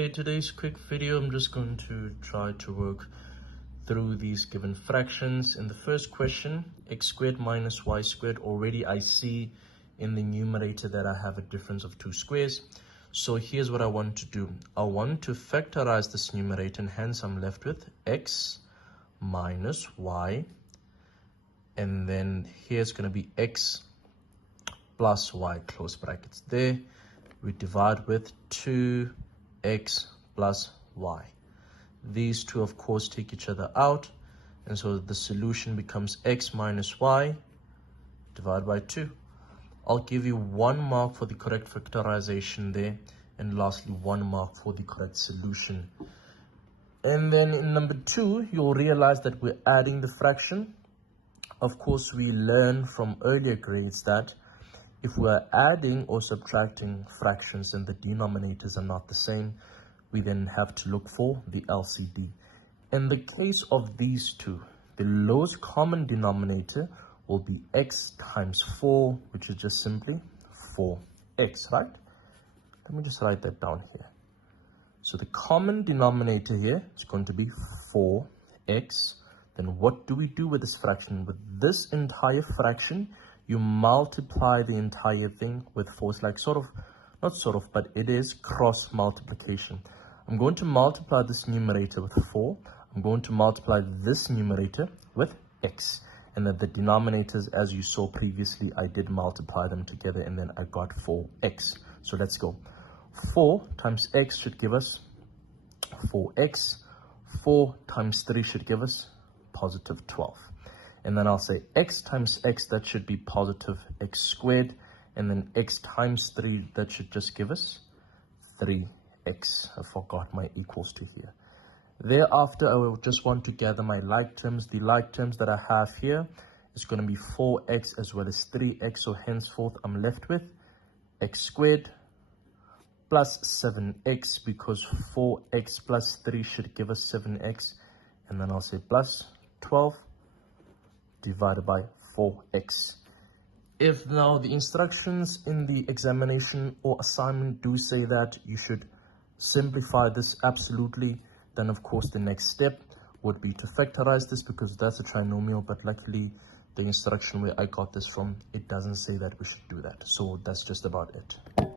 In today's quick video, I'm just going to try to work through these given fractions. In the first question, x squared minus y squared, already I see in the numerator that I have a difference of two squares. So here's what I want to do. I want to factorize this numerator, and hence I'm left with x minus y, and then here's going to be x plus y, close brackets there. We divide with 2x plus y. These two, of course, take each other out, and so the solution becomes x minus y divided by 2. I'll give you 1 mark for the correct factorization there, and lastly 1 mark for the correct solution. And then in number 2, you'll realize that we're adding the fraction. Of course, we learn from earlier grades that if we're adding or subtracting fractions and the denominators are not the same, we then have to look for the LCD. In the case of these two, the lowest common denominator will be x times 4, which is just simply 4x, right? Let me just write that down here. So the common denominator here is going to be 4x. Then what do we do with this fraction? With this entire fraction, you multiply the entire thing with 4. It's like but it is cross multiplication. I'm going to multiply this numerator with 4. I'm going to multiply this numerator with x. And then the denominators, as you saw previously, I did multiply them together, and then I got 4x. So let's go. 4 times x should give us 4x. 4 times 3 should give us positive 12. And then I'll say x times x, that should be positive x squared. And then x times 3, that should just give us 3x. I forgot my equals to here. Thereafter, I will just want to gather my like terms. The like terms that I have here is going to be 4x as well as 3x. So henceforth, I'm left with x squared plus 7x, because 4x plus 3 should give us 7x. And then I'll say plus 12 divided by 4x. If now the instructions in the examination or assignment do say that you should simplify this absolutely, then of course the next step would be to factorize this, because that's a trinomial. But luckily the instruction where I got this from, it doesn't say that we should do that. So that's just about it.